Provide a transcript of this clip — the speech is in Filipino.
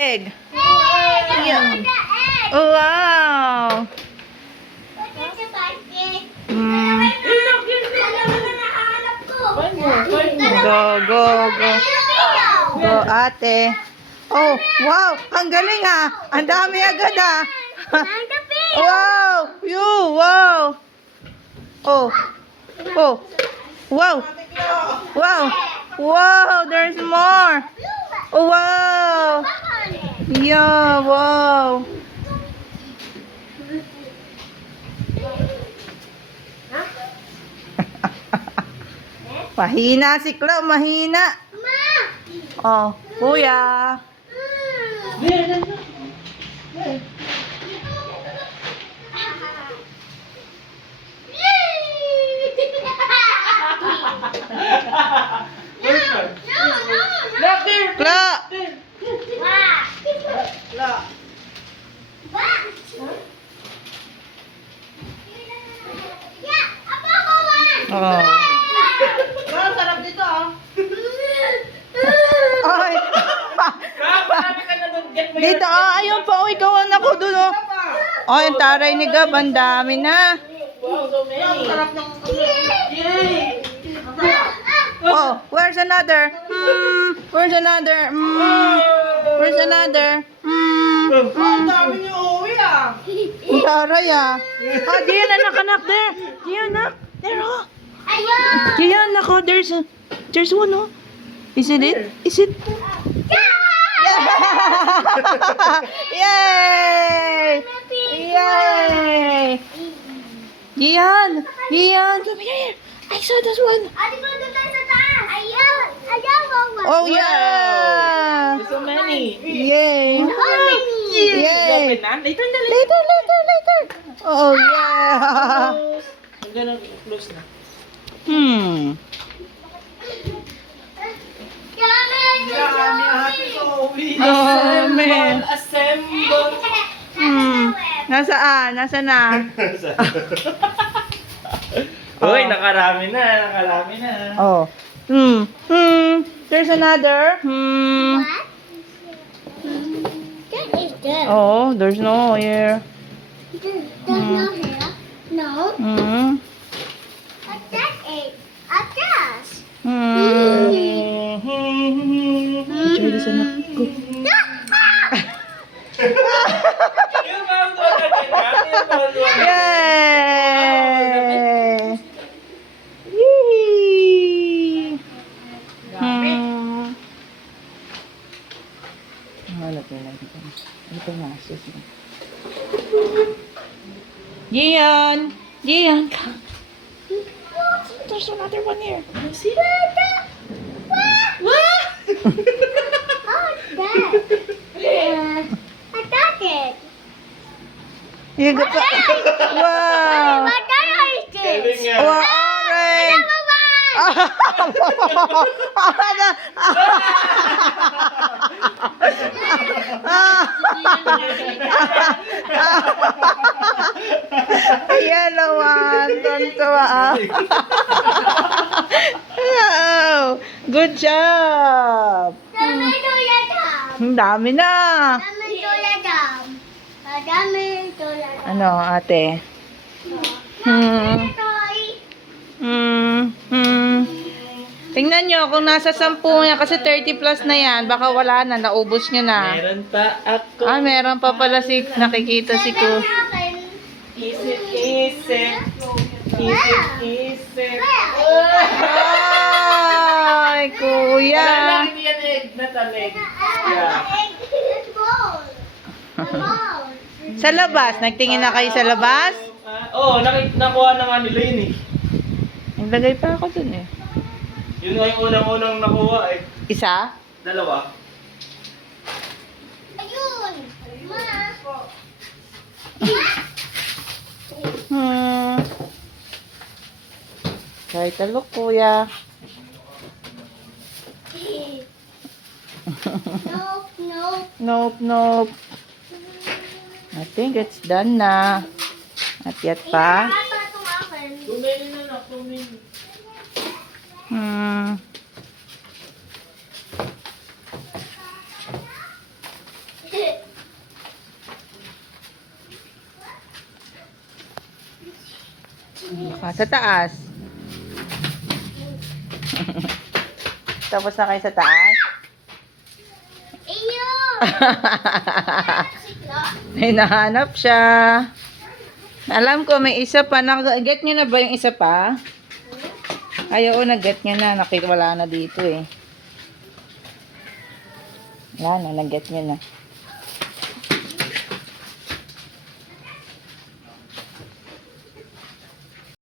Egg. Yeah. Oh, wow. Mm. Go, go, go. Go, ate. Oh, wow. Ang galing ah. Ang dami agad ah. Wow. Wow. Oh. Oh. Wow. Wow. Wow, there's more. Oh, wow. Yeah, wow. Mahina si Clau, mahina. Oh, kuya. Clau. Oh. Ang sarap dito ah. Ay. Dito, ayun pa, ikaw ang ako dun, oh. Oh, yung taray ni Gab, ang dami na. Wow, so many. Ang sarap ng... Yay! Oh, where's another? Where's another? Where's another? Ang dami niyo uwi ah. Ang taray, ah. Ah, diyan, anak, there. Diyan, anak. There, oh. Diyan, ako, there's one, oh. Is it? Is it? Yay! Yay! Gian! Gian! Come here! I saw this one! Oh, yeah! So many. Yay! Yay! Later na, later. Later! Oh, yeah! Ang ganun, close na. Dami ate ko uwi. Dami. Assemble. Nasaan? Nasaan na? Uy, nakarami na. Oh. There's another. Oh, there's no here. No. Try this anak ko. Yay! Yee! Hanap na lang dito. Ito na, susi. Gian! Gian, come. There's another one here. See? You got the... Wow! Wow, orange! Yellow one! Tontuwa ah! Wow! Good job! Ang dami na! Ano, ate? Tingnan nyo kung nasa 10 niya kasi 30 plus na yan. Baka wala na, naubos nyo na. Meron pa ako. Ah, meron pa pala si nakikita si ko. Isip. Ay, kuya. Wala lang yan egg na talig. Sa labas, nagtingin na kayo sa labas? Oo, nakuha na nga nila yun eh. Naglagay pa ako dun eh. Yun nga yung unang-unang nakuha eh. Isa? Dalawa. Try to look, kuya. Nope. I think it's done na. At yet pa. Tumili na na, tumili. Ah, sa taas. Tapos na kayo sa taas? Iyo! Hinahanap siya. Alam ko, may isa pa. Get niyo na ba yung isa pa? Ay, oo, nag-get niya na. Wala na dito eh. Wala na, nag-get niya na.